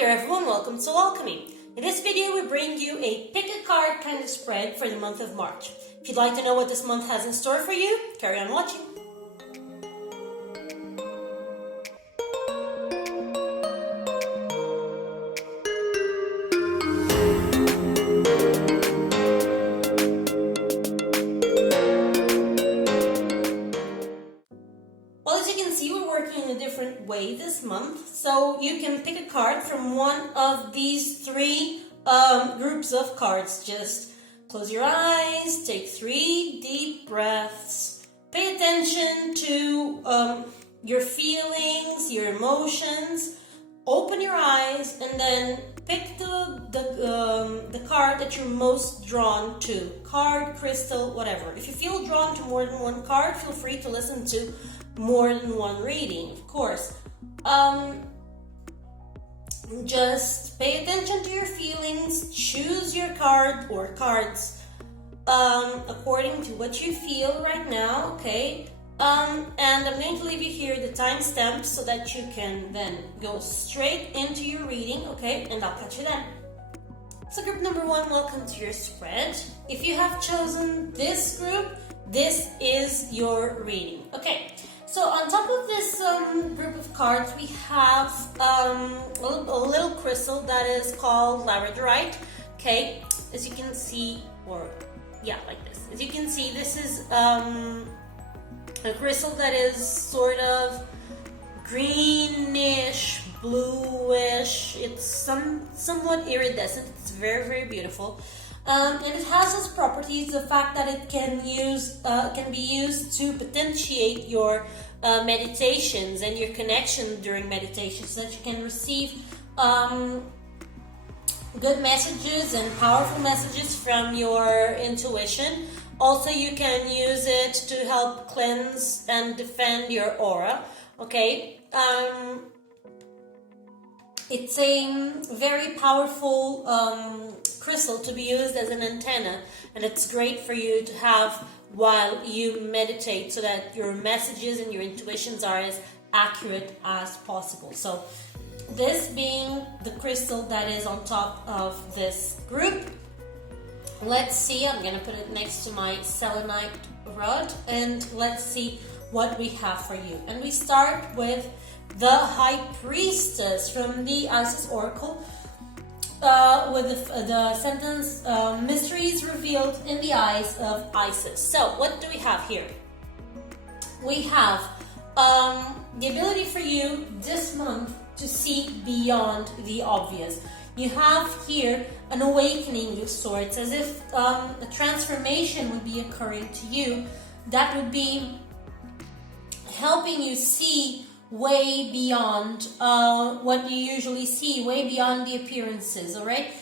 there everyone, welcome to Alchemy. In this video we bring you a pick a card kind of spread for the month of March. If you'd like to know what this month has in store for you, carry on watching. Well, as you can see, we're working in a different way this month. So you can pick a card from one of these three groups of cards. Just close your eyes, take 3 deep breaths, pay attention to your feelings, your emotions. Open your eyes and then pick the card that you're most drawn to. Card, crystal, whatever. If you feel drawn to more than one card, feel free to listen to more than one reading, of course. Just pay attention to your feelings, choose your card or cards according to what you feel right now, okay? And I'm going to leave you here the timestamp so that you can then go straight into your reading, okay? And I'll catch you then. So group number 1, welcome to your spread. If you have chosen this group, this is your reading, okay? So on top of this group of cards, we have a little crystal that is called labradorite, okay? As you can see, like this. As you can see, this is a crystal that is sort of greenish, bluish. It's somewhat iridescent. It's very, very beautiful. And it has its properties, the fact that it can be used to potentiate your meditations and your connection during meditation, so that you can receive good messages and powerful messages from your intuition. Also, you can use it to help cleanse and defend your aura, okay? It's a very powerful crystal to be used as an antenna, and it's great for you to have while you meditate, so that your messages and your intuitions are as accurate as possible. So this being the crystal that is on top of this group, let's see, I'm going to put it next to my selenite rod, and let's see what we have for you. And we start with the High Priestess from the Isis Oracle, with the sentence, mysteries revealed in the eyes of Isis. So what do we have here? We have the ability for you this month to see beyond the obvious. You have here an awakening of sorts, as if a transformation would be occurring to you that would be helping you see way beyond what you usually see, way beyond the appearances, all right?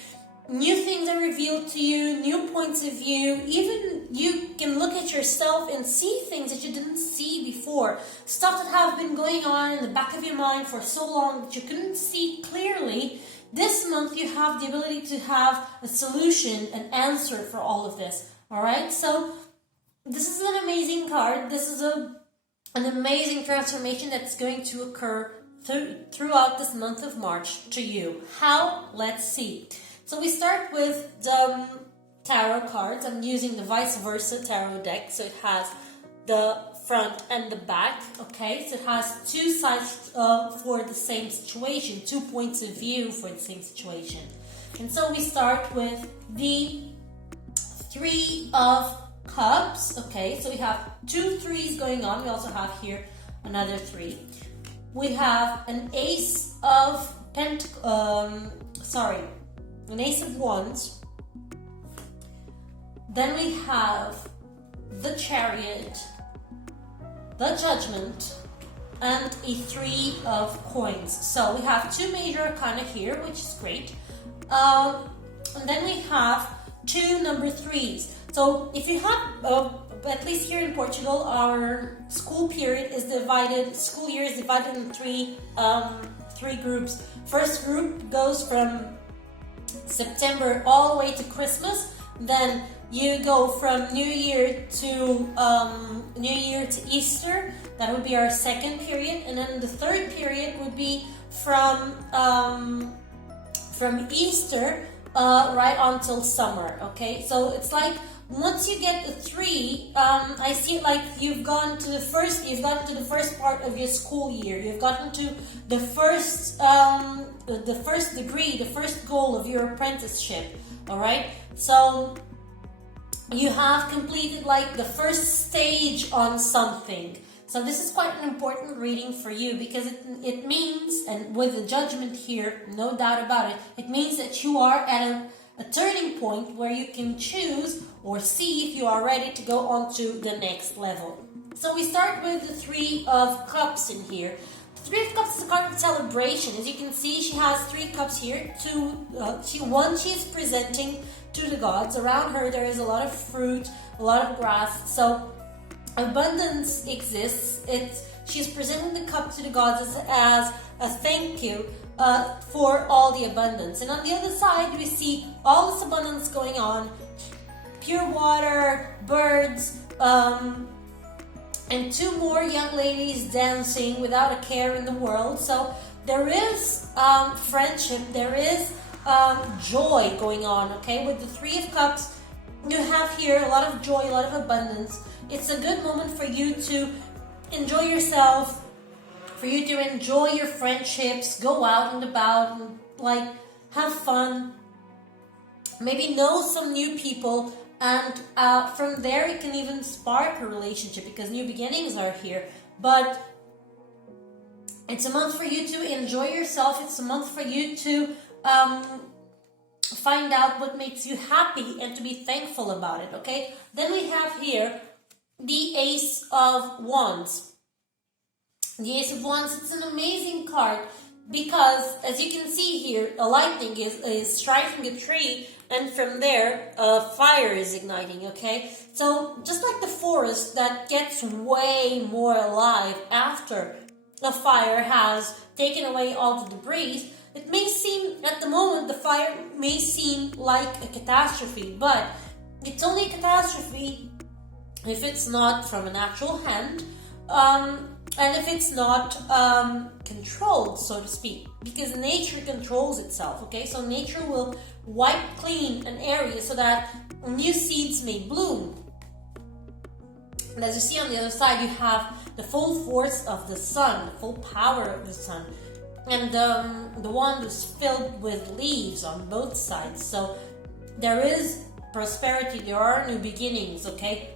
New things are revealed to you, new points of view. Even you can look at yourself and see things that you didn't see before. Stuff that have been going on in the back of your mind for so long that you couldn't see clearly. This month you have the ability to have a solution, an answer for all of this, all right? So this is an amazing card. This is an amazing transformation that's going to occur throughout this month of March to you. How? Let's see. So we start with the tarot cards. I'm using the vice versa tarot deck, so it has the front and the back, okay? So it has two sides for the same situation, 2 points of view for the same situation. And so we start with the 3 of Cups, okay? So we have 2 3s going on. We also have here another 3. We have an Ace of an Ace of Wands. Then we have the Chariot, the Judgment, and a 3 of Coins. So we have 2 major arcana here, which is great. And then we have 2 number 3s. So if you have, at least here in Portugal, our school year is divided in 3 groups. First group goes from September all the way to Christmas. Then you go from New Year to Easter. That would be our second period, and then the third period would be from from Easter right until summer. Okay, so it's like once you get the 3, I see it like you've gotten to the first part of your school year. You've gotten to the first degree, the first goal of your apprenticeship. All right, so you have completed like the first stage on something. So this is quite an important reading for you, because it means, and with the Judgment here, no doubt about it, it means that you are at a turning point where you can choose or see if you are ready to go on to the next level. So we start with the 3 of Cups in here. The 3 of Cups is a card of celebration. As you can see, she has 3 cups here. One she is presenting to the gods. Around her there is a lot of fruit, a lot of grass. So abundance exists. She's presenting the cup to the gods as a thank you for all the abundance. And on the other side, we see all this abundance going on. Pure water, birds, and 2 more young ladies dancing without a care in the world. So there is friendship, there is joy going on, okay? With the 3 of Cups, you have here a lot of joy, a lot of abundance. It's a good moment for you to enjoy yourself, for you to enjoy your friendships, go out and about and like have fun, maybe know some new people, and from there it can even spark a relationship, because new beginnings are here. But it's a month for you to enjoy yourself. It's a month for you to find out what makes you happy and to be thankful about it, okay? Then we have here the Ace of Wands. The Ace of Wands, it's an amazing card, because as you can see here, a lightning is striking a tree, and from there fire is igniting, okay? So just like the forest that gets way more alive after the fire has taken away all the debris, it may seem, at the moment, the fire may seem like a catastrophe, but it's only a catastrophe if it's not from an actual hand, and if it's not controlled, so to speak, because nature controls itself, okay? So nature will wipe clean an area so that new seeds may bloom. And as you see on the other side, you have the full force of the sun, the full power of the sun. And the wand is filled with leaves on both sides. So there is prosperity, there are new beginnings, okay?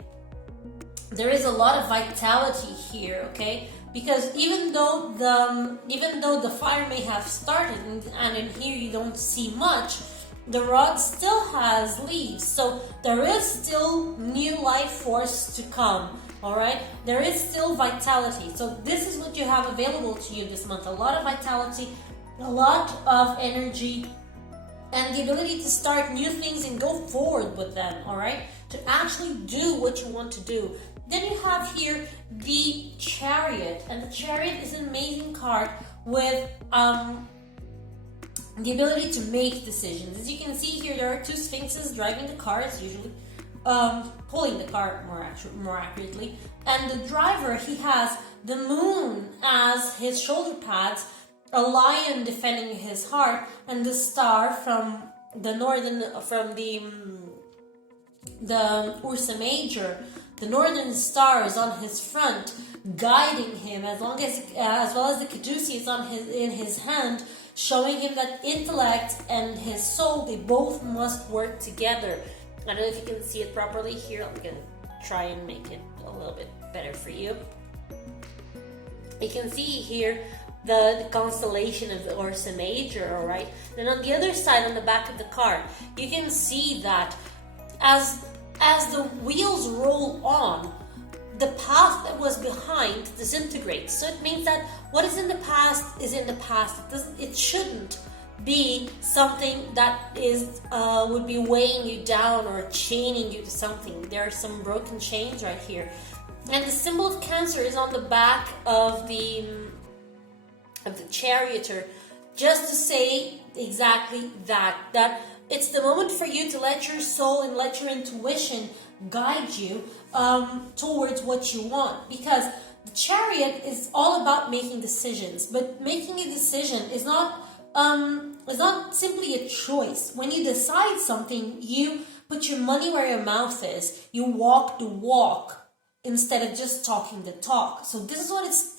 There is a lot of vitality here, okay? Because even though the fire may have started, and in here you don't see much, the rod still has leaves. So there is still new life force to come. All right, there is still vitality. So this is what you have available to you this month. A lot of vitality, a lot of energy, and the ability to start new things and go forward with them. All right, to actually do what you want to do. Then you have here the Chariot, and the Chariot is an amazing card with the ability to make decisions. As you can see here, there are 2 sphinxes driving the car, as usually. Pulling the car more accurately, and the driver, he has the moon as his shoulder pads, a lion defending his heart, and the star from the Ursa Major. The northern star is on his front, guiding him, as well as the caduceus in his hand, showing him that intellect and his soul, they both must work together. I don't know if you can see it properly here. I'm going to try and make it a little bit better for you. You can see here the constellation of the Ursa Major, all right? Then on the other side, on the back of the card, you can see that as the wheels roll on, the past that was behind disintegrates. So it means that what is in the past is in the past. It shouldn't be something that would be weighing you down or chaining you to something. There are some broken chains right here, and the symbol of Cancer is on the back of the charioteer, just to say exactly that it's the moment for you to let your soul and let your intuition guide you towards what you want, because the Chariot is all about making decisions. But making a decision is not is not simply a choice. When you decide something, you put your money where your mouth is. You walk the walk instead of just talking the talk. So this is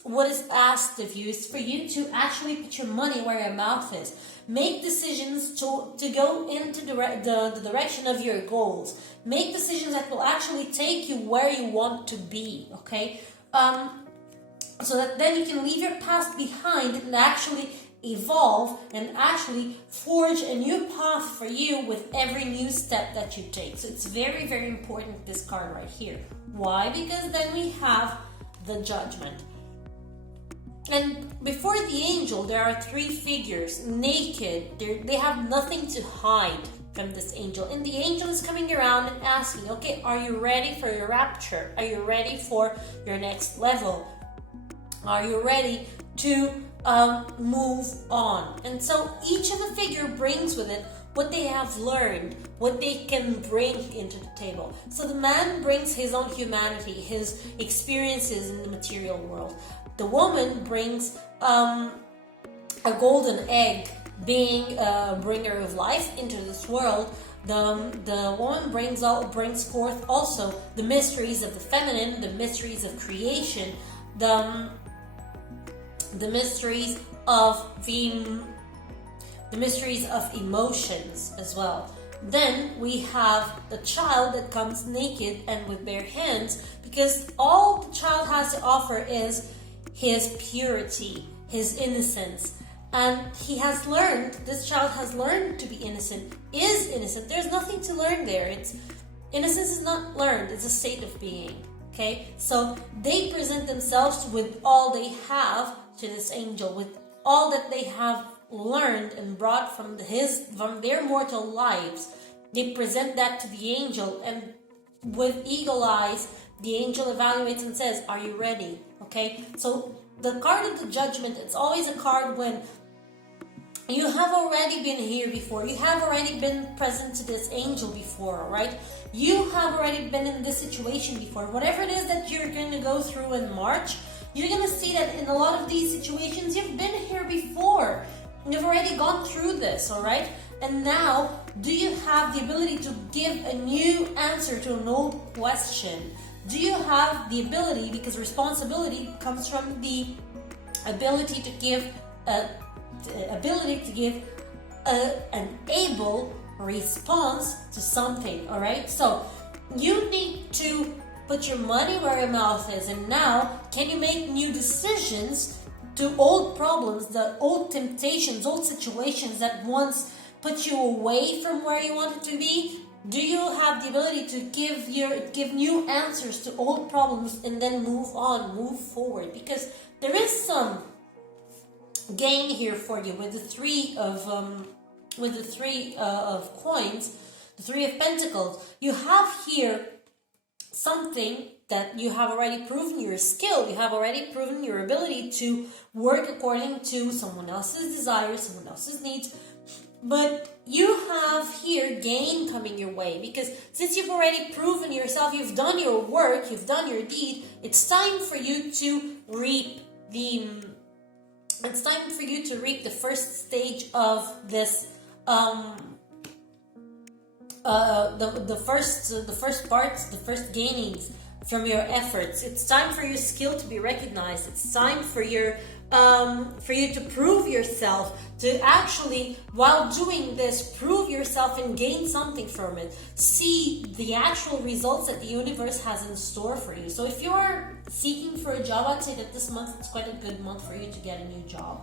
what is asked of you, is for you to actually put your money where your mouth is. Make decisions to go into the direction of your goals. Make decisions that will actually take you where you want to be, okay? So that then you can leave your past behind and actually evolve and actually forge a new path for you with every new step that you take. So it's very, very important, this card right here. Why? Because then we have the Judgment. And before the angel, there are three figures, naked. They have nothing to hide from this angel. And the angel is coming around and asking, okay, are you ready for your rapture? Are you ready for your next level? Are you ready to move on? And so each of the figure brings with it what they have learned, what they can bring into the table. So the man brings his own humanity, his experiences in the material world. The woman brings a golden egg, being a bringer of life into this world. The woman brings forth also the mysteries of the feminine, the mysteries of creation, the mysteries of the mysteries of emotions as well. Then we have the child that comes naked and with bare hands, because all the child has to offer is his purity, his innocence. And this child has learned to be innocent, is innocent. There's nothing to learn there. Innocence is not learned, it's a state of being. Okay, so they present themselves with all they have to this angel, with all that they have learned and brought from their mortal lives. They present that to the angel, and with eagle eyes, the angel evaluates and says, are you ready? Okay, so the card of the Judgment, it's always a card when you have already been here before. You have already been present to this angel before, right? You have already been in this situation before. Whatever it is that you're going to go through in March, you're going to see that in a lot of these situations, you've been here before. You've already gone through this, all right? And now, do you have the ability to give a new answer to an old question? Do you have the ability, because responsibility comes from the ability to give an able response to something, all right? So you need to put your money where your mouth is, and now can you make new decisions to old problems, the old temptations, old situations that once put you away from where you wanted to be? Do you have the ability to give new answers to old problems and then move on, move forward? Because there is some gain here for you with the three of coins, the Three of Pentacles. You have here something that you have already proven your skill. You have already proven your ability to work according to someone else's desires, someone else's needs. But you have here gain coming your way, because since you've already proven yourself, you've done your work, you've done your deed, it's time for you to reap the first stage of this the first gainings from your efforts. It's time for your skill to be recognized. It's time for you to prove yourself, to actually, while doing this, prove yourself and gain something from it. See the actual results that the universe has in store for you. So if you are seeking for a job, I'd say that this month it's quite a good month for you to get a new job.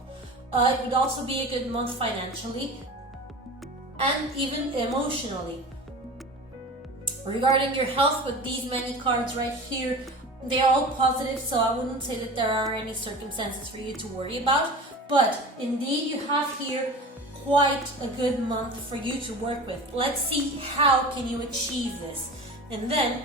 It would also be a good month financially and even emotionally. Regarding your health, with these many cards right here, they're all positive, so I wouldn't say that there are any circumstances for you to worry about. But indeed, you have here quite a good month for you to work with. Let's see how can you achieve this. And then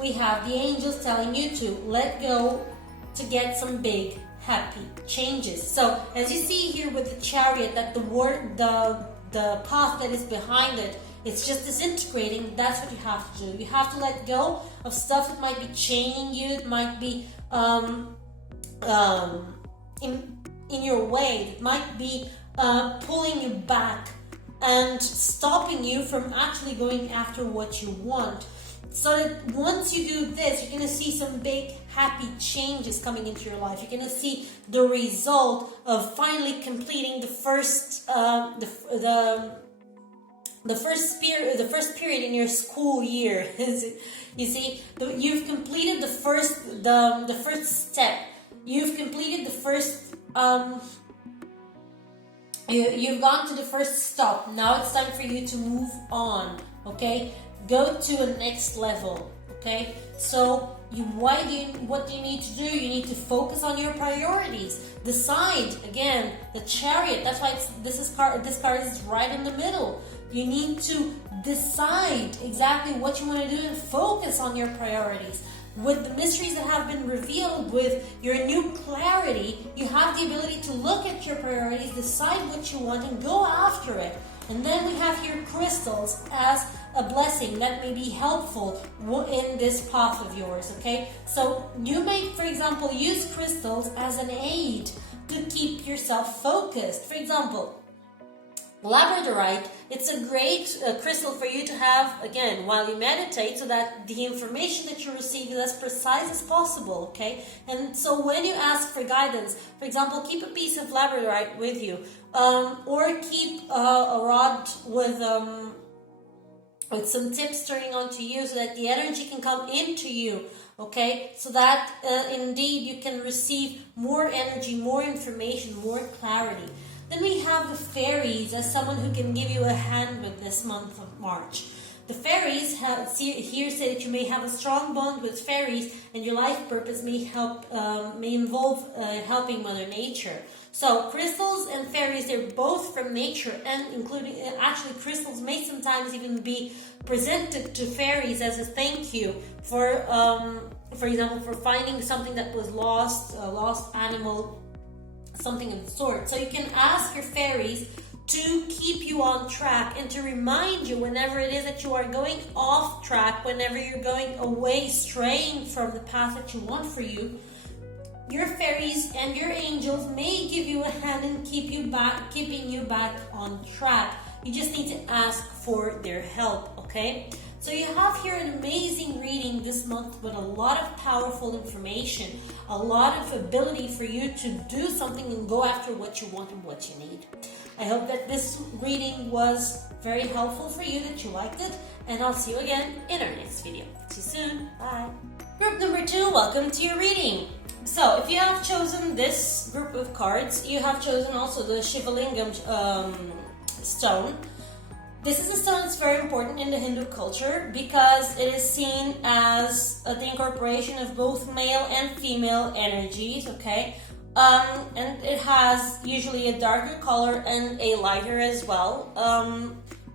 we have the angels telling you to let go to get some big, happy changes. So as you see here with the Chariot, that the path that is behind it, it's just disintegrating. That's what you have to do. You have to let go of stuff that might be chaining you, that might be in your way, that might be pulling you back and stopping you from actually going after what you want. So that once you do this, you're going to see some big happy changes coming into your life. You're going to see the result of finally completing the first period in your school year. You see, you've completed the first step. You've completed the first. You've gone to the first stop. Now it's time for you to move on. Okay, go to a next level. Okay, so what do you need to do? You need to focus on your priorities. Decide again. The Chariot. That's why this card is right in the middle. You need to decide exactly what you want to do and focus on your priorities. With the mysteries that have been revealed, with your new clarity, you have the ability to look at your priorities, decide what you want, and go after it. And then we have here crystals as a blessing that may be helpful in this path of yours, okay? So you may, for example, use crystals as an aid to keep yourself focused. For example, labradorite, it's a great crystal for you to have, again, while you meditate, so that the information that you receive is as precise as possible, okay? And so when you ask for guidance, for example, keep a piece of labradorite with you, or keep a rod with some tips turning on to you, so that the energy can come into you, okay? So that indeed you can receive more energy, more information, more clarity. Then we have the fairies as someone who can give you a hand with this month of March. The fairies here say that you may have a strong bond with fairies, and your life purpose may involve helping Mother Nature. So crystals and fairies, they're both from nature, and including actually crystals may sometimes even be presented to fairies as a thank you for example, for finding something that was lost, a lost animal, something of the sort. So you can ask your fairies to keep you on track and to remind you whenever it is that you are going off track, whenever you're going away, straying from the path that you want for you. Your fairies and your angels may give you a hand in keeping you back on track. You just need to ask for their help, okay? So you have here an amazing reading this month with a lot of powerful information, a lot of ability for you to do something and go after what you want and what you need. I hope that this reading was very helpful for you, that you liked it, and I'll see you again in our next video. See you soon. Bye. Group number 2, welcome to your reading. So if you have chosen this group of cards, you have chosen also the Shivalingam stone. This is a stone that's very important in the Hindu culture because it is seen as the incorporation of both male and female energies, okay? And it has usually a darker color and a lighter as well.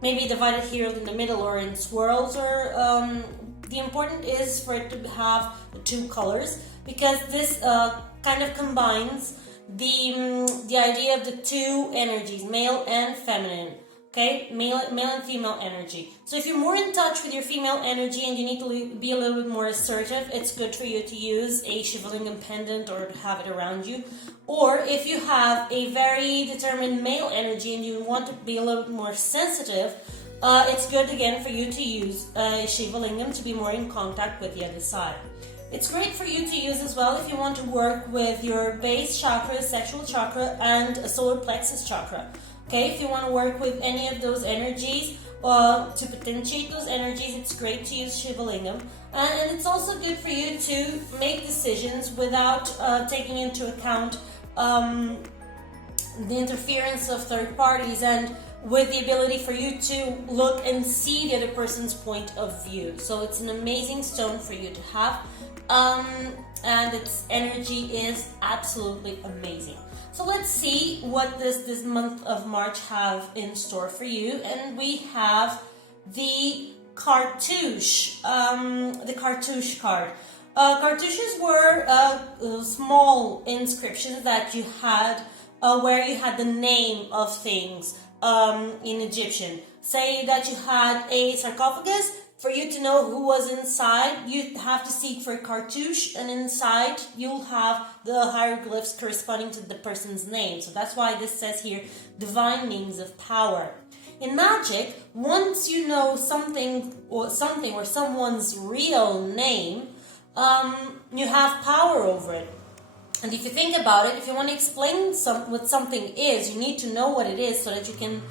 Maybe divided here in the middle or in swirls, or the important is for it to have the two colors, because this kind of combines the idea of the two energies, male and feminine. Okay, male and female energy. So if you're more in touch with your female energy and you need to be a little bit more assertive, it's good for you to use a Shivalingam pendant or to have it around you. Or if you have a very determined male energy and you want to be a little bit more sensitive, it's good again for you to use Shivalingam to be more in contact with the other side. It's great for you to use as well if you want to work with your base chakra, sexual chakra, and a solar plexus chakra. Okay, if you want to work with any of those energies, to potentiate those energies, it's great to use Shivalingam. And it's also good for you to make decisions without taking into account the interference of third parties, and with the ability for you to look and see the other person's point of view. So it's an amazing stone for you to have, and its energy is absolutely amazing. So let's see what this month of March have in store for you. And we have the cartouche, the cartouche card. Cartouches were small inscriptions that you had where you had the name of things in Egyptian. Say that you had a sarcophagus, For you to know who was inside, you have to seek for a cartouche, and inside you'll have the hieroglyphs corresponding to the person's name. So that's why this says here, divine names of power. In magic, once you know something or someone's real name, you have power over it. And if you think about it, if you want to explain what something is, you need to know what it is so that you can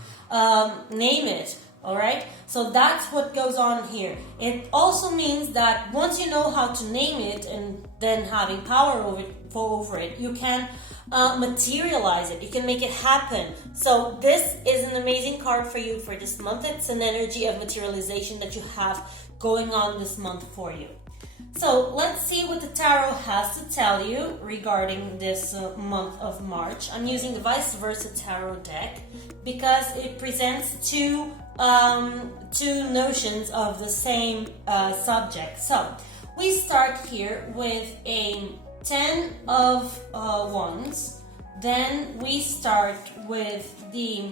name it. All right, so that's what goes on here. It also means that once you know how to name it and then having power over it, you can materialize it. You can make it happen. So this is an amazing card for you for this month. It's an energy of materialization that you have going on this month for you. So let's see what the tarot has to tell you regarding this month of March. I'm using the Vice Versa Tarot deck because it presents two notions of the same subject. So we start here with a 10 of Wands. Then we start with the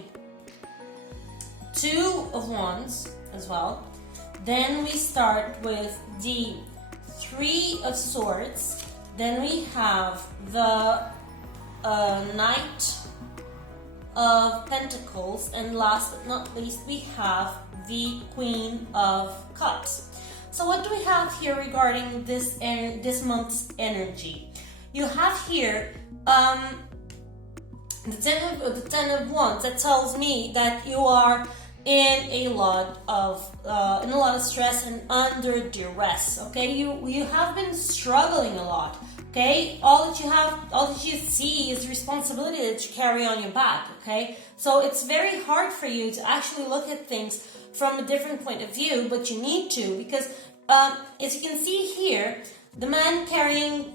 2 of Wands as well. Then we start with the 3 of Swords. Then we have the Knight of Pentacles, and last but not least we have the Queen of Cups. So what do we have here regarding this month's energy? You have here the 10 of Wands. That tells me that you are in a lot of stress and under duress. Okay, you have been struggling a lot. Okay, all that you see is the responsibility that you carry on your back. Okay, so it's very hard for you to actually look at things from a different point of view, but you need to, because as you can see here, the man carrying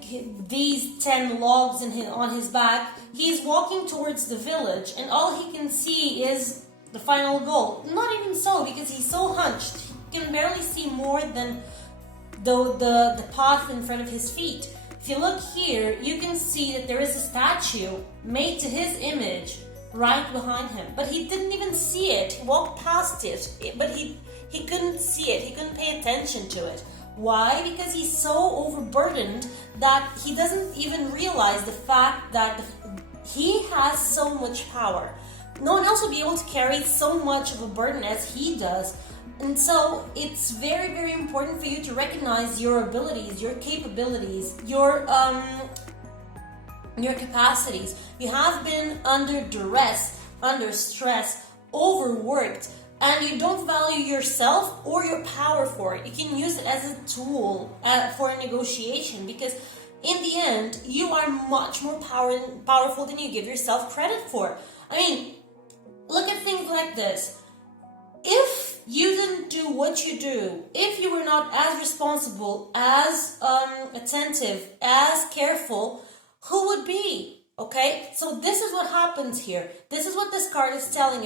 these 10 logs on his back, he's walking towards the village, and all he can see is the final goal. Not even so, because he's so hunched, he can barely see more than the path in front of his feet. If you look here, you can see that there is a statue made to his image right behind him, but he didn't even see it. He walked past it, but he couldn't see it. He couldn't pay attention to it. Why? Because he's so overburdened that he doesn't even realize the fact that he has so much power. No one else will be able to carry so much of a burden as he does. And so it's very, very important for you to recognize your abilities, your capabilities, your capacities. You have been under duress, under stress, overworked, and you don't value yourself or your power for it. You can use it as a tool for a negotiation, because in the end, you are much more powerful than you give yourself credit for. I mean, look at things like this. If you didn't do what you do, if you were not as responsible, as attentive, as careful, who would be? Okay, so this is what happens here. This is what this card is telling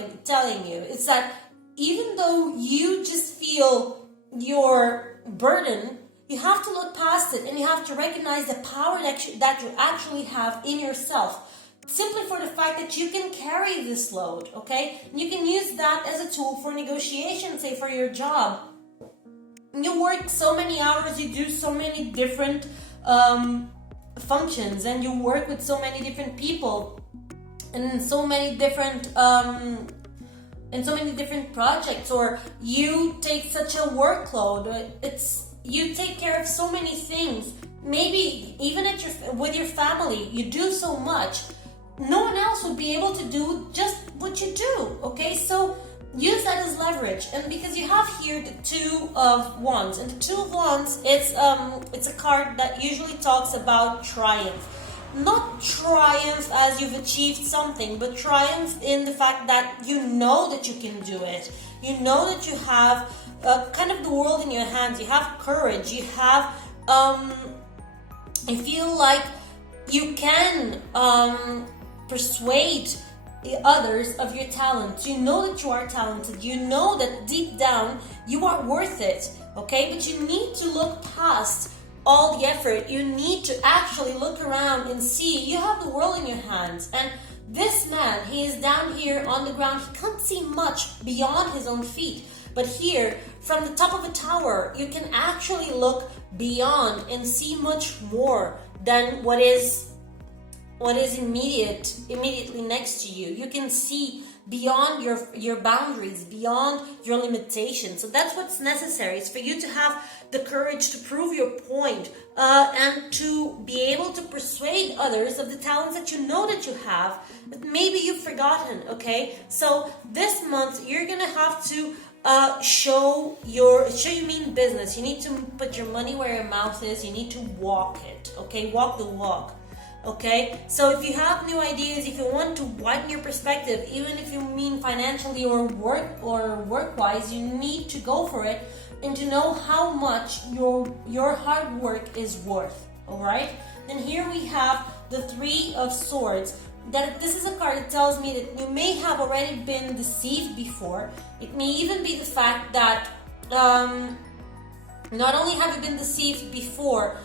you. It's that even though you just feel your burden, you have to look past it, and you have to recognize the power that you actually have in yourself. Simply for the fact that you can carry this load, okay? And you can use that as a tool for negotiation, say for your job. You work so many hours, you do so many different functions, and you work with so many different people, and so many different projects, or you take such a workload. You take care of so many things. Maybe even with your family, you do so much. No one else would be able to do just what you do, okay? So use that as leverage. And because you have here the 2 of Wands, and the 2 of Wands, it's a card that usually talks about triumph. Not triumph as you've achieved something, but triumph in the fact that you know that you can do it. You know that you have kind of the world in your hands. You have courage. You have, you feel like you can persuade others of your talent. You know that you are talented. You know that deep down you are worth it, okay? But you need to look past all the effort. You need to actually look around and see you have the world in your hands. And this man, he is down here on the ground. He can't see much beyond his own feet. But here, from the top of a tower, you can actually look beyond and see much more than what is immediately next to you. You can see beyond your boundaries, beyond your limitations. So that's what's necessary. It's for you to have the courage to prove your point, and to be able to persuade others of the talents that you know that you have, but maybe you've forgotten. Okay, so this month you're gonna have to show you mean business. You need to put your money where your mouth is. You need to walk it. Okay, walk the walk. Okay, so if you have new ideas, if you want to widen your perspective, even if you mean financially or work-wise, you need to go for it and to know how much your hard work is worth. All right. Then here we have the Three of Swords. That this is a card that tells me that you may have already been deceived before. It may even be the fact that not only have you been deceived before,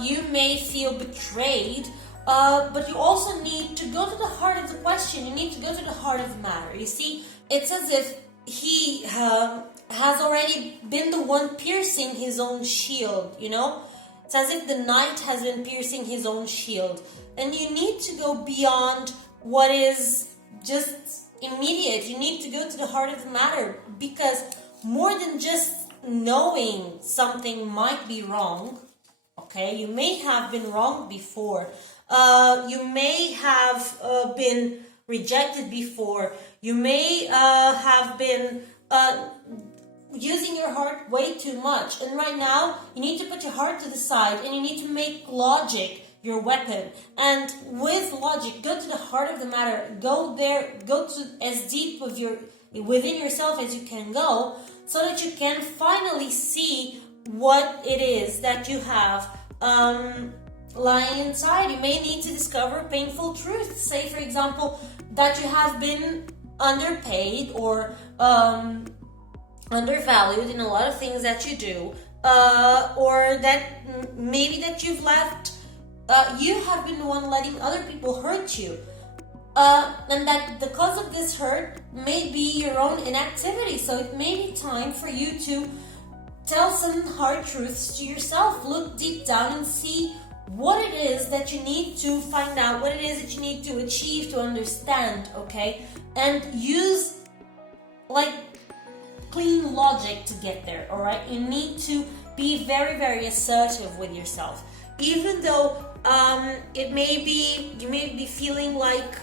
you may feel betrayed. But you also need to go to the heart of the question. You need to go to the heart of the matter. You see, it's as if he has already been the one piercing his own shield, you know? It's as if the knight has been piercing his own shield. And you need to go beyond what is just immediate. You need to go to the heart of the matter, because more than just knowing something might be wrong, okay? You may have been wrong before. You may have been rejected before. You may have been using your heart way too much. And right now, you need to put your heart to the side and you need to make logic your weapon. And with logic, go to the heart of the matter. Go there, go to as deep within yourself as you can go, so that you can finally see what it is that you have lying inside. You may need to discover painful truths. Say, for example, that you have been underpaid or undervalued in a lot of things that you do, or that maybe that you've left. You have been the one letting other people hurt you, and that the cause of this hurt may be your own inactivity. So it may be time for you to tell some hard truths to yourself. Look deep down and see what it is that you need to find out, what it is that you need to achieve, to understand, okay? And use like clean logic to get there, all right? You need to be very, very assertive with yourself. Even though you may be feeling like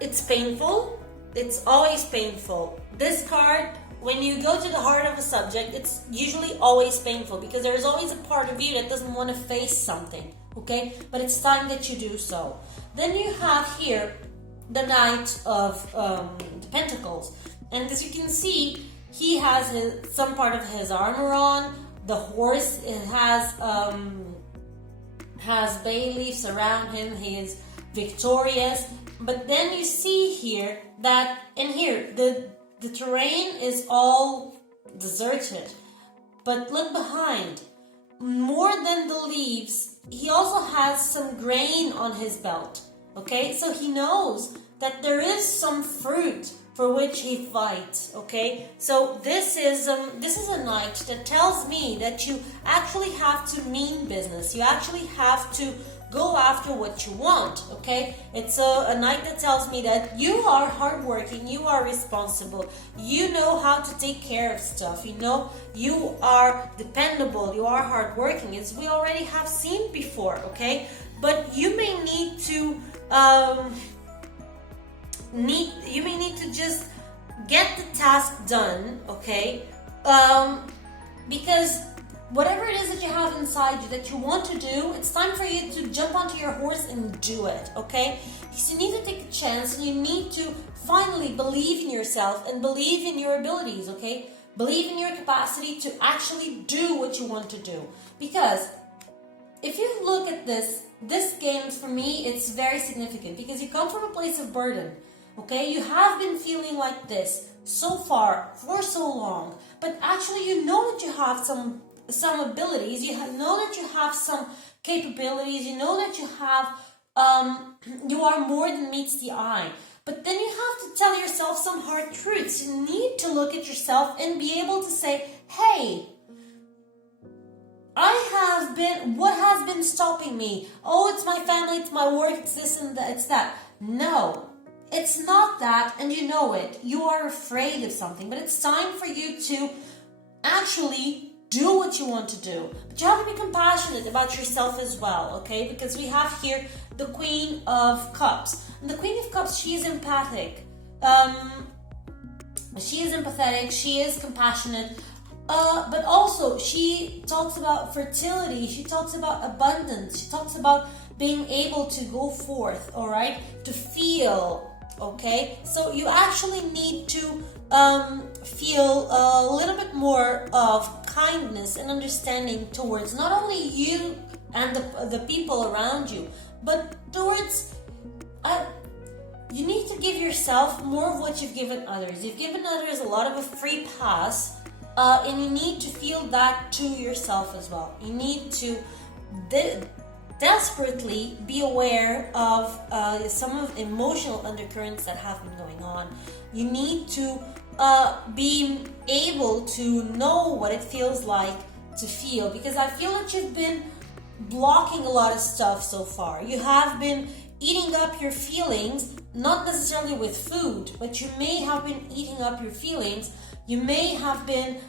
it's painful. It's always painful. This card, when you go to the heart of a subject, it's usually always painful, because there is always a part of you that doesn't want to face something, okay? But it's time that you do so. Then you have here the Knight of the Pentacles. And as you can see, he has some part of his armor on. The horse has bay leaves around him. He is victorious. But then you see here that the terrain is all deserted. But look behind. More than the leaves, he also has some grain on his belt. Okay, so he knows that there is some fruit for which he fights. Okay, so this is a knight that tells me that you actually have to mean business. You actually have to go after what you want. Okay, it's a knight that tells me that you are hardworking, you are responsible, you know how to take care of stuff. You know, you are dependable, you are hardworking, as we already have seen before. Okay, but you may need to just get the task done, okay? Because whatever it is that you have inside you that you want to do, it's time for you to jump onto your horse and do it, okay? Because you need to take a chance, and you need to finally believe in yourself and believe in your abilities, okay? Believe in your capacity to actually do what you want to do. Because if you look at this game, for me, it's very significant, because you come from a place of burden. Okay, you have been feeling like this so far for so long, but actually you know that you have some abilities, know that you have some capabilities, you know that you have you are more than meets the eye. But then you have to tell yourself some hard truths. You need to look at yourself and be able to say, hey, what has been stopping me? Oh, it's my family, it's my work, it's this and that, it's that. No, it's not that, and you know it. You are afraid of something, but it's time for you to actually do what you want to do. But you have to be compassionate about yourself as well, okay? Because we have here the Queen of Cups. And the Queen of Cups, she is empathic. She is empathetic, she is compassionate. But also, she talks about fertility, she talks about abundance, she talks about being able to go forth, all right, to feel, okay? So you actually need to feel a little bit more of kindness and understanding towards not only you and the people around you, but towards... you need to give yourself more of what you've given others. You've given others a lot of a free pass, and you need to feel that to yourself as well. You need to desperately be aware of some of the emotional undercurrents that have been going on. You need to be able to know what it feels like to feel, because I feel that you've been blocking a lot of stuff so far. You have been eating up your feelings, not necessarily with food, but you may have been eating up your feelings. You may have been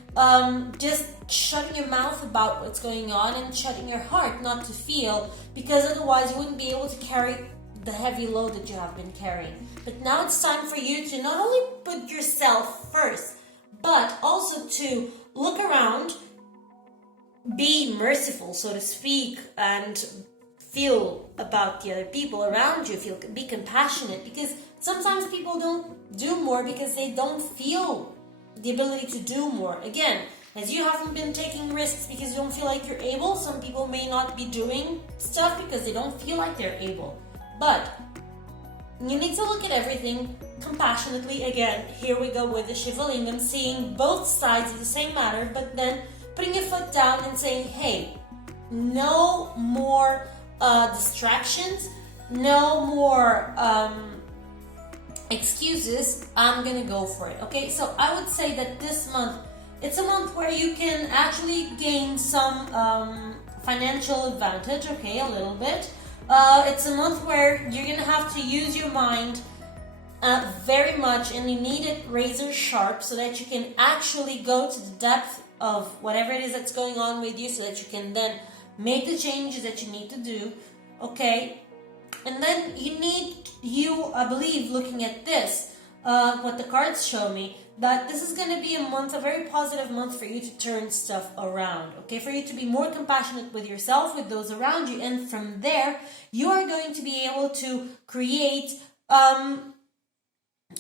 just shutting your mouth about what's going on and shutting your heart not to feel, because otherwise you wouldn't be able to carry the heavy load that you have been carrying. But now it's time for you to not only put yourself first, but also to look around, be merciful, so to speak, and feel about the other people around you, be compassionate, because sometimes people don't do more because they don't feel the ability to do more. Again, as you haven't been taking risks because you don't feel like you're able, some people may not be doing stuff because they don't feel like they're able. But you need to look at everything compassionately. Again, here we go with the Shivalingam, seeing both sides of the same matter, but then putting your foot down and saying, hey, no more distractions, no more excuses. I'm gonna go for it. Okay, so I would say that this month, it's a month where you can actually gain some financial advantage, okay, a little bit. It's a month where you're gonna have to use your mind very much, and you need it razor sharp so that you can actually go to the depth of whatever it is that's going on with you, so that you can then make the changes that you need to do, okay? And then I believe, looking at this, what the cards show me, that this is going to be a very positive month for you to turn stuff around, okay? For you to be more compassionate with yourself, with those around you, and from there, you are going to be able to create,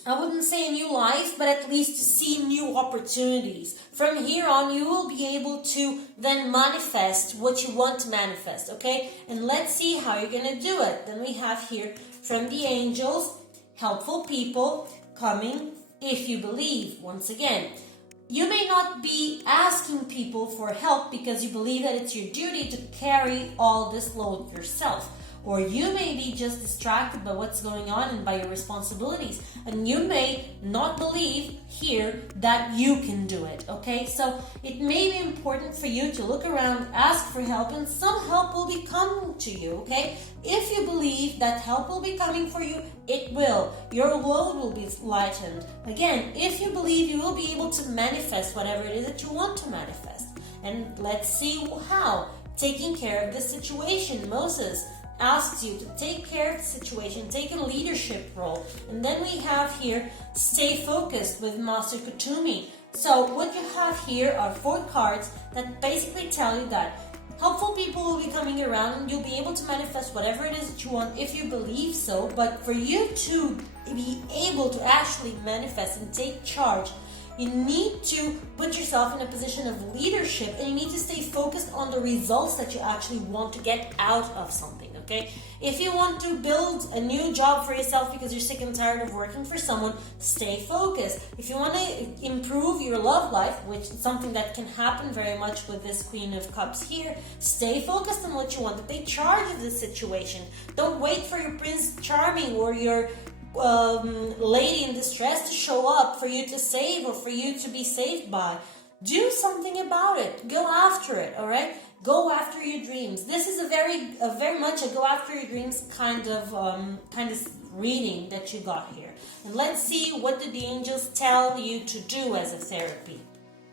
I wouldn't say a new life, but at least to see new opportunities. From here on, you will be able to then manifest what you want to manifest, okay? And let's see how you're going to do it. Then we have here from the angels, helpful people coming if you believe. Once again, you may not be asking people for help because you believe that it's your duty to carry all this load yourself. Or you may be just distracted by what's going on and by your responsibilities. And you may not believe here that you can do it, okay? So it may be important for you to look around, ask for help, and some help will be coming to you, okay? If you believe that help will be coming for you, it will. Your load will be lightened. Again, if you believe, you will be able to manifest whatever it is that you want to manifest. And let's see how. Taking care of the situation. Moses asks you to take care of the situation, take a leadership role. And then we have here, stay focused with Master Kutumi. So what you have here are 4 cards that basically tell you that helpful people will be coming around and you'll be able to manifest whatever it is that you want if you believe so. But for you to be able to actually manifest and take charge, you need to put yourself in a position of leadership, and you need to stay focused on the results that you actually want to get out of something, okay? If you want to build a new job for yourself because you're sick and tired of working for someone, stay focused. If you want to improve your love life, which is something that can happen very much with this Queen of Cups here, stay focused on what you want. Take charge of this situation. Don't wait for your Prince Charming or your lady in distress to show up for you to save or for you to be saved by. Do something about it. Go after it, all right? Go after your dreams. This is a very much a go after your dreams kind of reading that you got here. And let's see what did the angels tell you to do as a therapy.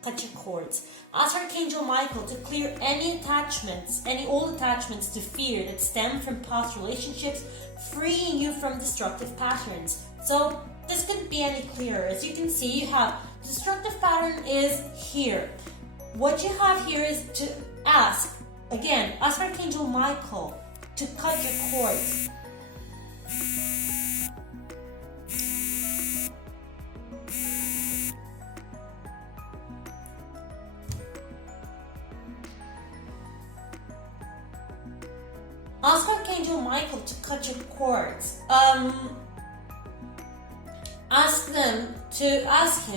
Cut your cords. Ask Archangel Michael to clear any attachments, any old attachments to fear that stem from past relationships, freeing you from destructive patterns. So this couldn't be any clearer. As you can see, you have destructive pattern is here. What you have here is to ask Archangel Michael to cut your cords. Ask Archangel Michael to cut your cords. Ask him to ask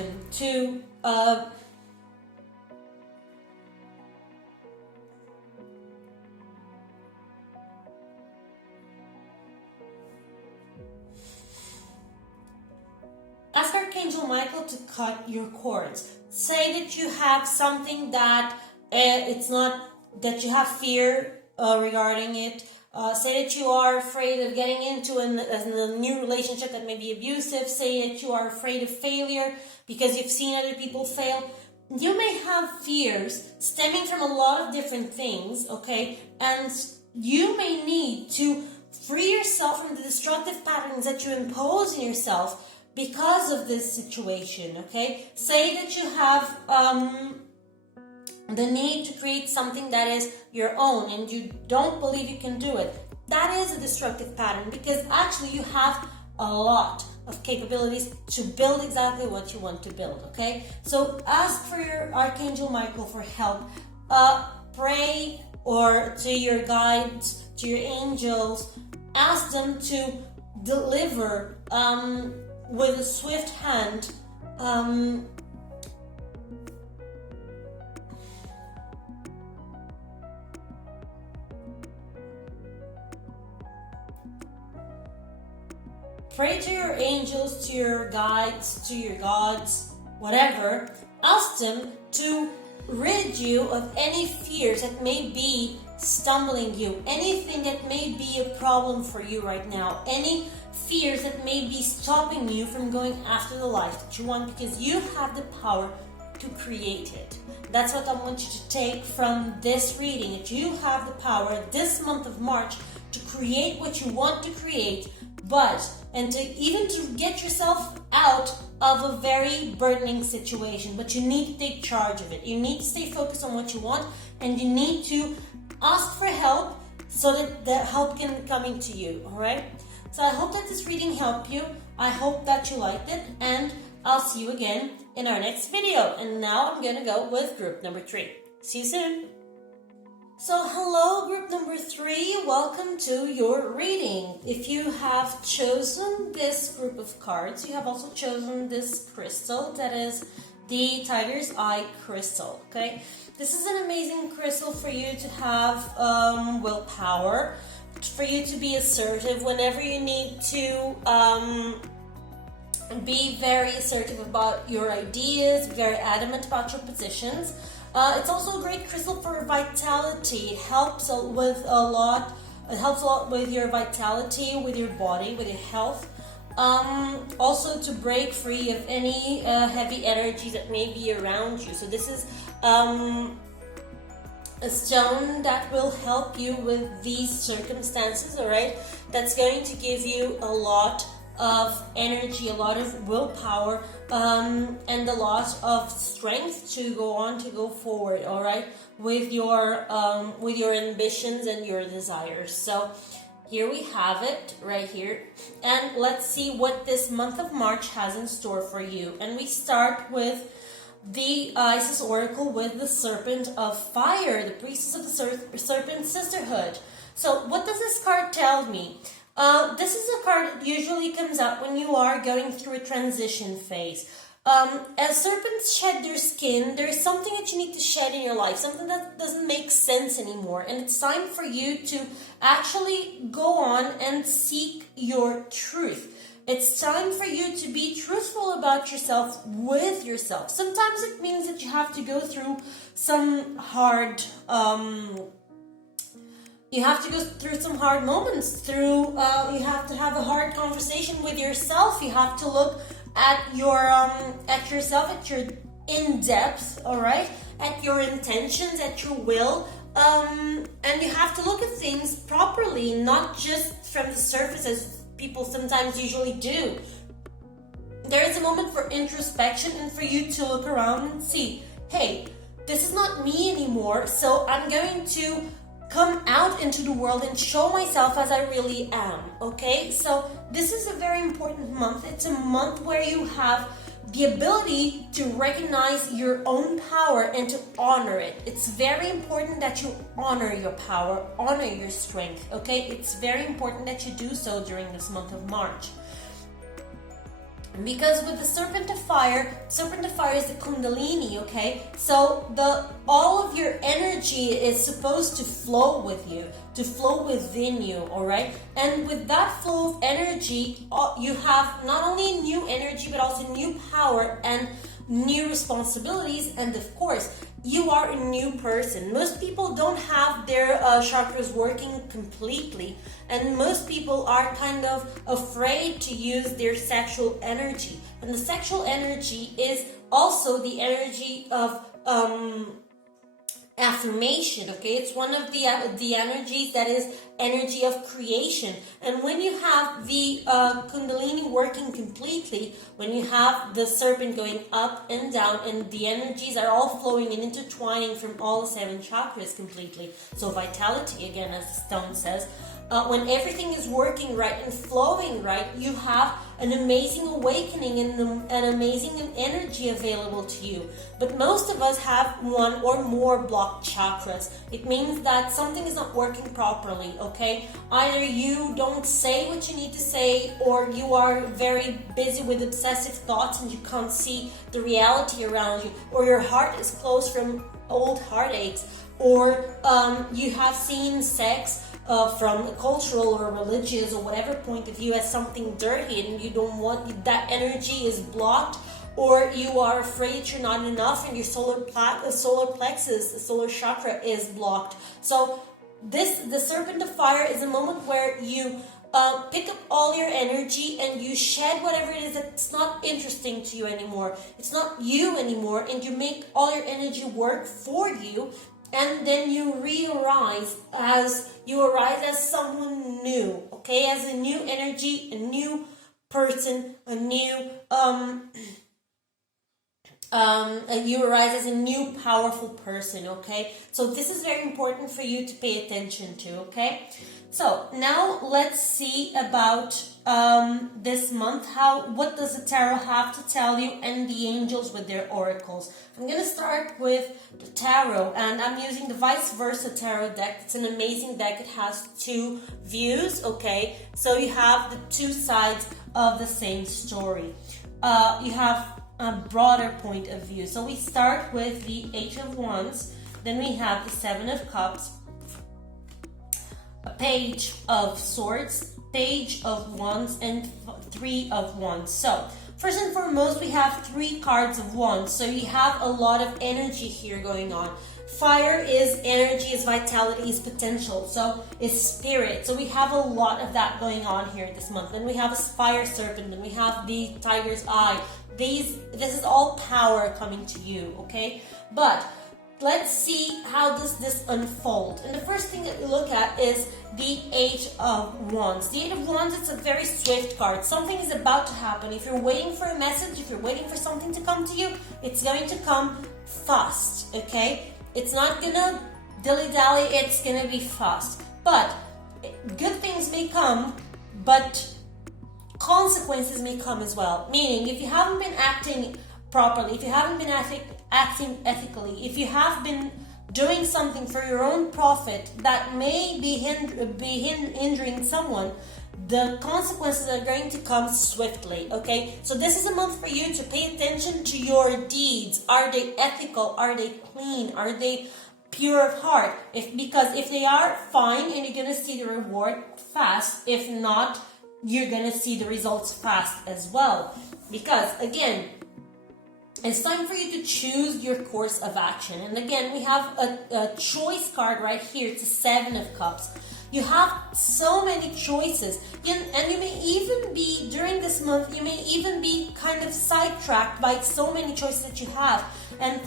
Archangel Michael to cut your cords. Say that you have something that it's not, that you have fear regarding it. Say that you are afraid of getting into a new relationship that may be abusive. Say that you are afraid of failure because you've seen other people fail. You may have fears stemming from a lot of different things, okay? And you may need to free yourself from the destructive patterns that you impose on yourself because of this situation, okay? Say that you have the need to create something that is your own and you don't believe you can do it. That is a destructive pattern because actually you have a lot of capabilities to build exactly what you want to build, okay? So ask for your Archangel Michael for help. Pray or to your guides, to your angels. Ask them to deliver with a swift hand pray to your angels, to your guides, to your gods, whatever. Ask them to rid you of any fears that may be stumbling you, anything that may be a problem for you right now, any fears that may be stopping you from going after the life that you want, because you have the power to create it. That's what I want you to take from this reading, that you have the power this month of March to create what you want to create, and to get yourself out of a very burdening situation. But you need to take charge of it. You need to stay focused on what you want, and you need to ask for help so that the help can come to you, all right? So I hope that this reading helped you. I hope that you liked it, and I'll see you again in our next video. And now I'm gonna go with group number 3. See you soon. So hello group number 3, welcome to your reading. If you have chosen this group of cards, you have also chosen this crystal, that is the Tiger's Eye crystal, okay? This is an amazing crystal for you to have willpower, for you to be assertive whenever you need to be very assertive about your ideas, very adamant about your positions. It's also a great crystal for vitality. It helps with a lot. It helps a lot with your vitality, with your body, with your health. Also to break free of any heavy energies that may be around you. So this is a stone that will help you with these circumstances, all right? That's going to give you a lot of energy, a lot of willpower, and a lot of strength to go on, to go forward, all right, with your ambitions and your desires. So here we have it right here, and let's see what this month of March has in store for you. And we start with the Isis Oracle with the Serpent of Fire, the Priestess of the Serpent Sisterhood. So what does this card tell me? This is a card that usually comes up when you are going through a transition phase. As serpents shed their skin, there is something that you need to shed in your life, something that doesn't make sense anymore. And it's time for you to actually go on and seek your truth. It's time for you to be truthful about yourself with yourself. Sometimes it means that you have to go through some hard moments. You have to have a hard conversation with yourself. You have to look at yourself, at your in depth, all right, at your intentions, at your will, and you have to look at things properly, not just from the surface as people sometimes usually do. There is a moment for introspection and for you to look around and see, hey, this is not me anymore, so I'm going to come out into the world and show myself as I really am, okay? So this is a very important month. It's a month where you have the ability to recognize your own power and to honor it. It's very important that you honor your power, honor your strength, okay? It's very important that you do so during this month of March. Because with the Serpent of Fire is the Kundalini, okay? So all of your energy is supposed to flow with you, to flow within you, all right? And with that flow of energy, you have not only new energy, but also new power and new responsibilities. And of course, you are a new person. Most people don't have their chakras working completely, and most people are kind of afraid to use their sexual energy. And the sexual energy is also the energy of affirmation, okay? It's one of the energies that is energy of creation. And when you have the Kundalini working completely, when you have the serpent going up and down, and the energies are all flowing and intertwining from all the 7 chakras completely, so vitality, again, as the stone says, when everything is working right and flowing right, you have an amazing awakening and an amazing energy available to you. But most of us have one or more blocked chakras. It means that something is not working properly, okay? Either you don't say what you need to say, or you are very busy with obsessive thoughts and you can't see the reality around you, or your heart is closed from old heartaches, or you have seen sex from a cultural or religious or whatever point of view as something dirty, and you don't want that energy is blocked, or you are afraid you're not enough and your solar plexus, the solar chakra is blocked. So the Serpent of Fire is a moment where you pick up all your energy and you shed whatever it is that's not interesting to you anymore. It's not you anymore, and you make all your energy work for you. And then you arise as someone new, okay? As a new energy, a new person, you arise as a new powerful person, okay? So this is very important for you to pay attention to, okay? So now let's see about this month. What does the tarot have to tell you, and the angels with their oracles. I'm going to start with the tarot, and I'm using the vice versa tarot deck. It's an amazing deck. It has 2 views, okay? So you have the 2 sides of the same story. You have a broader point of view. So we start with the 8 of Wands, then we have the 7 of Cups, a Page of Swords, Page of Wands, and 3 of Wands. So first and foremost, we have 3 cards of Wands. So you have a lot of energy here going on. Fire is energy, is vitality, is potential, so is spirit. So we have a lot of that going on here this month. Then we have a fire serpent, and we have the tiger's eye. This is all power coming to you, okay? But let's see how does this unfold. And the first thing that we look at is the 8 of Wands. The 8 of Wands, it's a very swift card. Something is about to happen. If you're waiting for a message, if you're waiting for something to come to you, it's going to come fast, okay? It's not gonna dilly-dally, it's gonna be fast. But good things may come, but consequences may come as well. Meaning, if you haven't been acting properly, if you haven't been acting ethically, if you have been doing something for your own profit that may be hindering someone, the consequences are going to come swiftly, okay? So this is a month for you to pay attention to your deeds. Are they ethical? Are they clean? Are they pure of heart? Because if they are, fine, and you're going to see the reward fast. If not, you're gonna see the results fast as well. Because again, it's time for you to choose your course of action. And again, we have a choice card right here. It's a 7 of Cups. You have so many choices. And you may even be, during this month, you may even be kind of sidetracked by so many choices that you have. And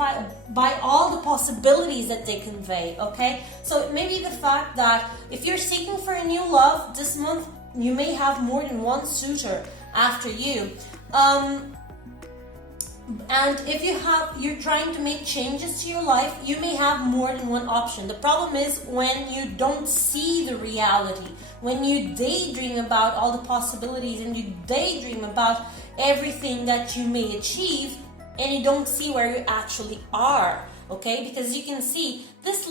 by all the possibilities that they convey, okay? So it may be the fact that if you're seeking for a new love this month, you may have more than one suitor after you. And if you're trying to make changes to your life, you may have more than one option. The problem is when you don't see the reality, when you daydream about all the possibilities and you daydream about everything that you may achieve, and you don't see where you actually are, okay? Because you can see this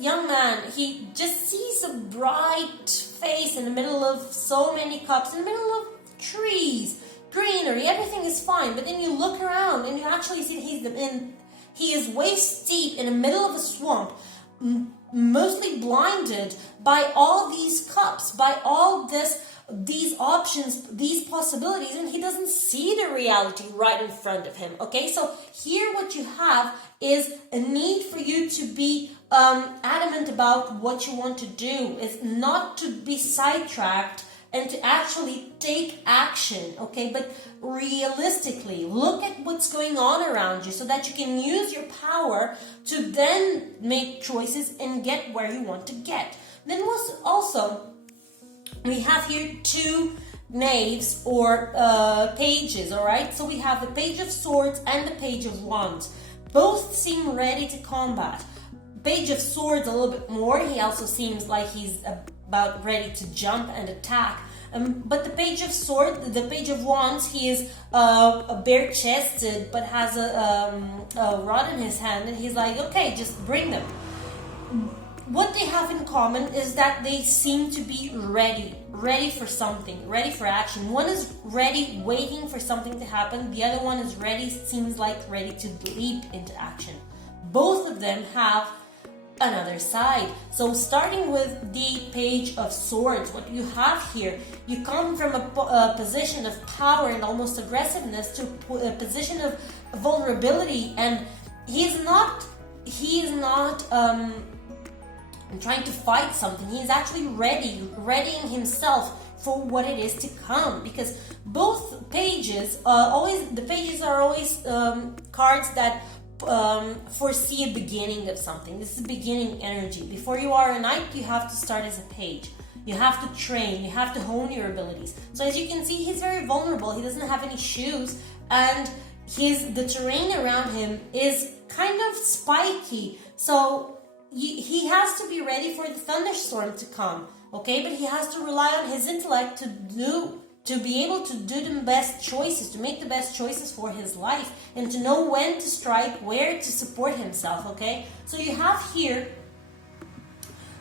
young man, he just sees a bright face in the middle of so many cups, in the middle of trees, greenery, everything is fine. But then you look around and you actually see he is waist deep in the middle of a swamp, mostly blinded by all these cups, by all these options, these possibilities, and he doesn't see the reality right in front of him, okay? So here what you have is a need for you to be adamant about what you want to do, is not to be sidetracked and to actually take action, okay? But realistically, look at what's going on around you so that you can use your power to then make choices and get where you want to get. Then also, we have here 2 knaves or pages, all right? So we have the Page of Swords and the Page of Wands. Both seem ready to combat. Page of Swords a little bit more. He also seems like he's about ready to jump and attack. But the Page of Swords, the Page of Wands, he is a bare-chested but has a rod in his hand, and he's like, okay, just bring them. What they have in common is that they seem to be ready for something, ready for action. One is ready, waiting for something to happen. The other one is ready, seems like ready to leap into action. Both of them have another side. So starting with the Page of Swords, what you have here, you come from a position of power and almost aggressiveness to a position of vulnerability, and he's not trying to fight something. He's actually readying himself for what it is to come, because both pages the pages are always cards that foresee a beginning of something. This is beginning energy. Before you are a knight, you have to start as a page. You have to train, you have to hone your abilities. So as you can see, he's very vulnerable. He doesn't have any shoes, and the terrain around him is kind of spiky. So he has to be ready for the thunderstorm to come, okay? But he has to rely on his intellect to be able to do the best choices, to make the best choices for his life, and to know when to strike, where to support himself, okay? So you have here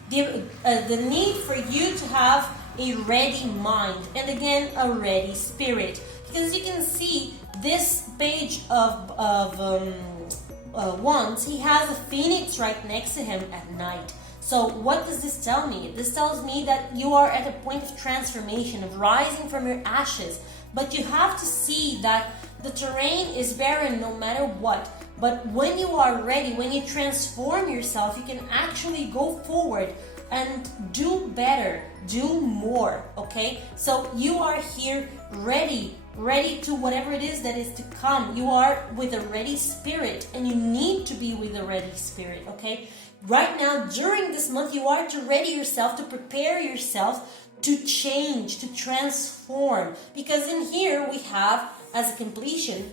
the need for you to have a ready mind, and again, a ready spirit. Because you can see this Page of Wands, he has a phoenix right next to him at night. So what does this tell me? This tells me that you are at a point of transformation, of rising from your ashes. But you have to see that the terrain is barren no matter what. But when you are ready, when you transform yourself, you can actually go forward and do better, do more, okay? So you are here ready to whatever it is that is to come. You are with a ready spirit, and you need to be with a ready spirit, okay? Right now, during this month, you are to ready yourself, to prepare yourself to change, to transform. Because in here we have, as a completion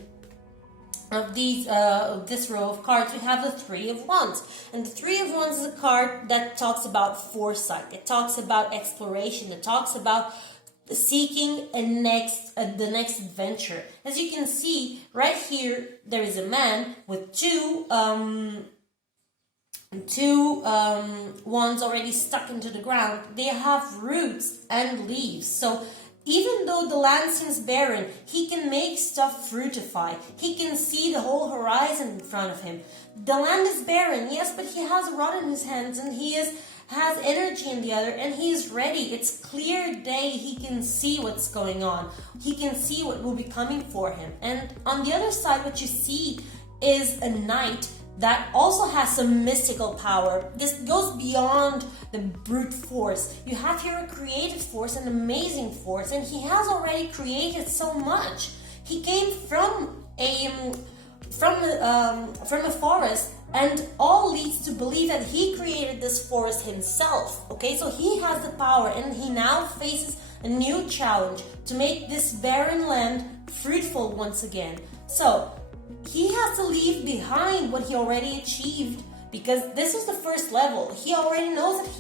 of this row of cards, we have the Three of Wands. And the Three of Wands is a card that talks about foresight. It talks about exploration. It talks about seeking the next adventure. As you can see, right here, there is a man with two wands already stuck into the ground. They have roots and leaves. So even though the land seems barren, he can make stuff fruitify. He can see the whole horizon in front of him. The land is barren, yes, but he has a rod in his hands, and he has energy in the other, and he is ready. It's clear day. He can see what's going on. He can see what will be coming for him. And on the other side, what you see is a knight that also has some mystical power. This goes beyond the brute force. You have here a creative force, an amazing force, and he has already created so much. He came from a forest, and all leads to believe that he created this forest himself. Okay, so he has the power, and he now faces a new challenge to make this barren land fruitful once again. So he has to leave behind what he already achieved, because this is the first level. He already knows that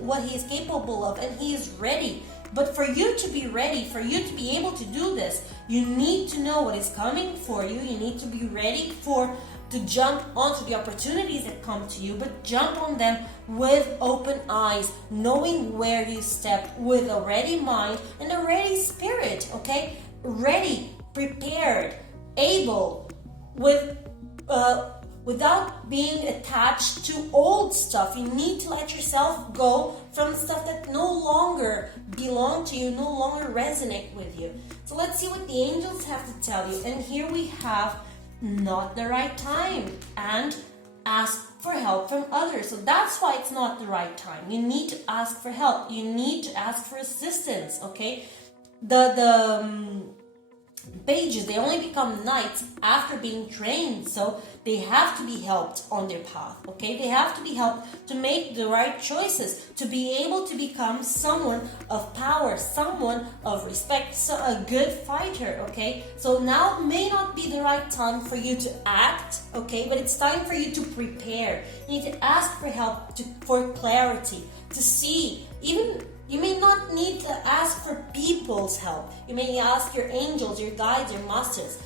what he is capable of, and he is ready. But for you to be ready, for you to be able to do this, you need to know what is coming for you. You need to be ready to jump onto the opportunities that come to you, but jump on them with open eyes, knowing where you step, with a ready mind and a ready spirit, okay? Ready, prepared, able, without being attached to old stuff. You need to let yourself go from stuff that no longer belong to you, no longer resonate with you. So let's see what the angels have to tell you. And here we have not the right time and ask for help from others. So that's why it's not the right time. You need to ask for help. You need to ask for assistance, okay? The pages, they only become knights after being trained, so they have to be helped on their path, okay? They have to be helped to make the right choices, to be able to become someone of power, someone of respect, so a good fighter, okay? So now may not be the right time for you to act, okay? But it's time for you to prepare. You need to ask for help, for clarity, to see. Even you may not need to ask for people's help. You may ask your angels, your guides, your masters.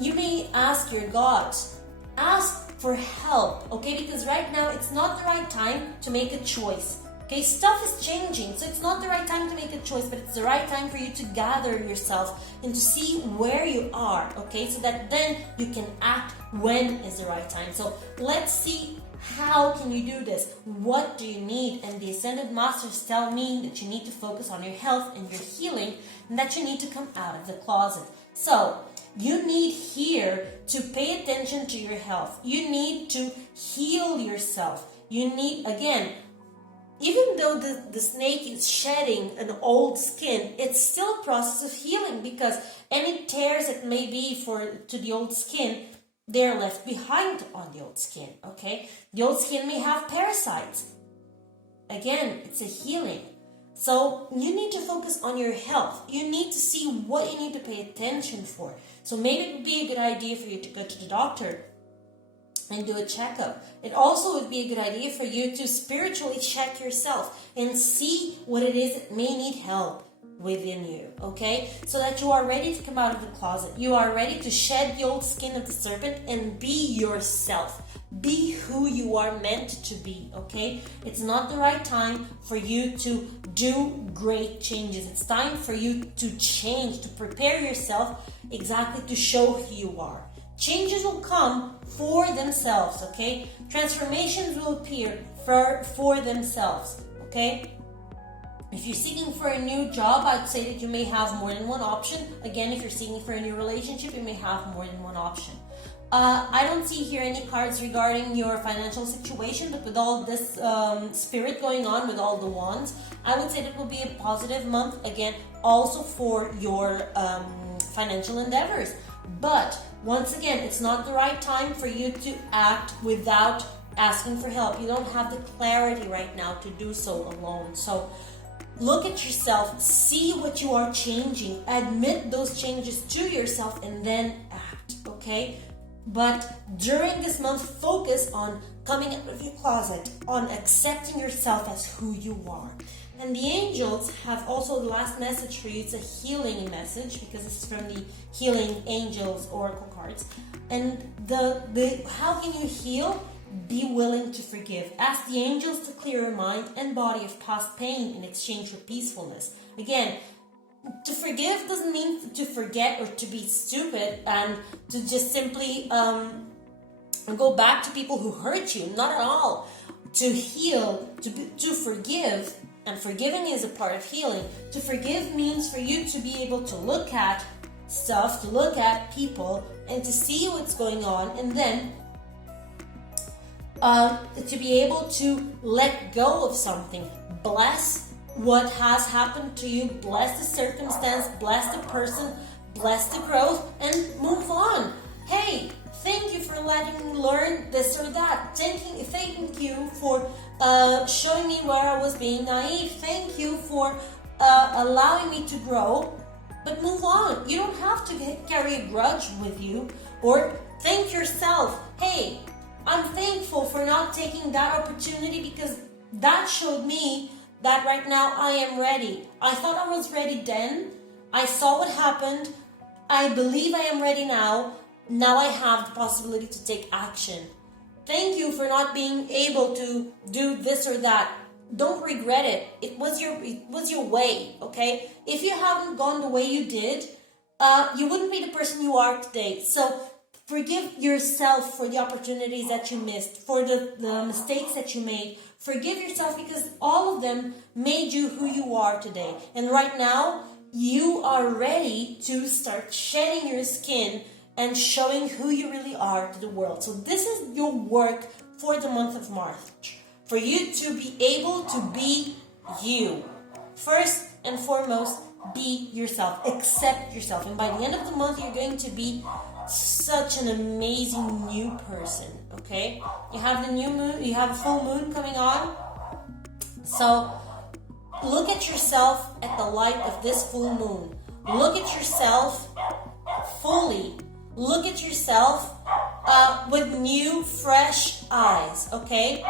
You may ask your gods. Ask for help, okay? Because right now it's not the right time to make a choice. Okay, stuff is changing, so it's not the right time to make a choice, but it's the right time for you to gather yourself and to see where you are, okay? So that then you can act when is the right time. So let's see, how can you do this? What do you need? And the Ascended Masters tell me that you need to focus on your health and your healing, and that you need to come out of the closet. So you need here to pay attention to your health. You need to heal yourself. You need, again, even though the snake is shedding an old skin, it's still a process of healing, because any tears it may be to the old skin, they're left behind on the old skin, okay? The old skin may have parasites. Again, it's a healing. So you need to focus on your health. You need to see what you need to pay attention for. So maybe it would be a good idea for you to go to the doctor and do a checkup. It also would be a good idea for you to spiritually check yourself and see what it is that may need help within you, okay? So that you are ready to come out of the closet. You are ready to shed the old skin of the serpent and be yourself. Be who you are meant to be, okay? It's not the right time for you to do great changes. It's time for you to change, to prepare yourself exactly to show who you are. Changes will come for themselves, okay? Transformations will appear for themselves, okay? If you're seeking for a new job, I'd say that you may have more than one option. Again, if you're seeking for a new relationship, you may have more than one option. I don't see here any cards regarding your financial situation, but with all this spirit going on, with all the wands, I would say that will be a positive month, again, also for your financial endeavors. But once again, it's not the right time for you to act without asking for help. You don't have the clarity right now to do so alone. So look at yourself, see what you are changing, admit those changes to yourself, and then act, okay? But during this month, focus on coming out of your closet, on accepting yourself as who you are. And the angels have also the last message for you. It's a healing message, because it's from the Healing Angels Oracle cards. And the how can you heal? Be willing to forgive. Ask the angels to clear your mind and body of past pain in exchange for peacefulness. Again, to forgive doesn't mean to forget or to be stupid and to just simply go back to people who hurt you. Not at all. to heal, to forgive, and forgiving is a part of healing. To forgive means for you to be able to look at stuff, to look at people, and to see what's going on, and then to be able to let go of something. Bless what has happened to you, bless the circumstance, bless the person, bless the growth, and move on. Hey, thank you for letting me learn this or that. Thank you for showing me where I was being naive. Thank you for allowing me to grow. But move on. You don't have to carry a grudge with you, or thank yourself. Hey, I'm thankful for not taking that opportunity, because that showed me that right now I am ready. I thought I was ready then. I saw what happened. I believe I am ready now. Now I have the possibility to take action. Thank you for not being able to do this or that. Don't regret it. It was your way, okay? If you haven't gone the way you did, you wouldn't be the person you are today. So forgive yourself for the opportunities that you missed, for the mistakes that you made. Forgive yourself, because all of them made you who you are today. And right now, you are ready to start shedding your skin and showing who you really are to the world. So this is your work for the month of March. For you to be able to be you. First and foremost, be yourself. Accept yourself. And by the end of the month, you're going to be such an amazing new person. Okay? You have the new moon, you have a full moon coming on. So look at yourself at the light of this full moon. Look at yourself fully. Look at yourself with new, fresh eyes, okay?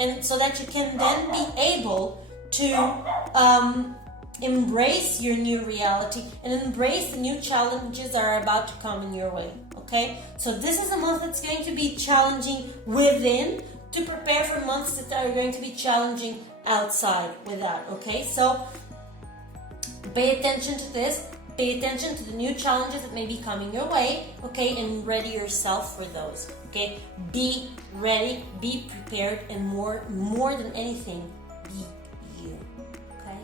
And so that you can then be able to embrace your new reality and embrace the new challenges that are about to come in your way, okay? So this is a month that's going to be challenging within, to prepare for months that are going to be challenging outside with that, okay? So pay attention to this. Pay attention to the new challenges that may be coming your way, okay? And ready yourself for those, okay? Be ready, be prepared, and more than anything, be you, okay?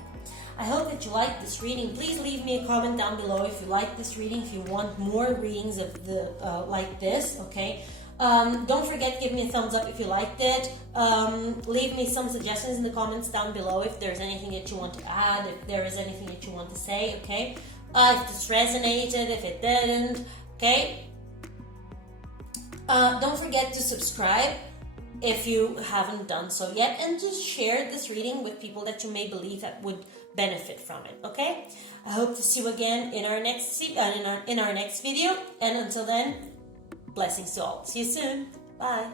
I hope that you like this reading. Please leave me a comment down below if you like this reading, if you want more readings of the like this, okay? Don't forget, give me a thumbs up if you liked it. Leave me some suggestions in the comments down below if there's anything that you want to add, if there is anything that you want to say, okay? If this resonated, if it didn't, okay? Don't forget to subscribe if you haven't done so yet, and just share this reading with people that you may believe that would benefit from it, okay? I hope to see you again in our next video, and until then, blessings to all. See you soon. Bye.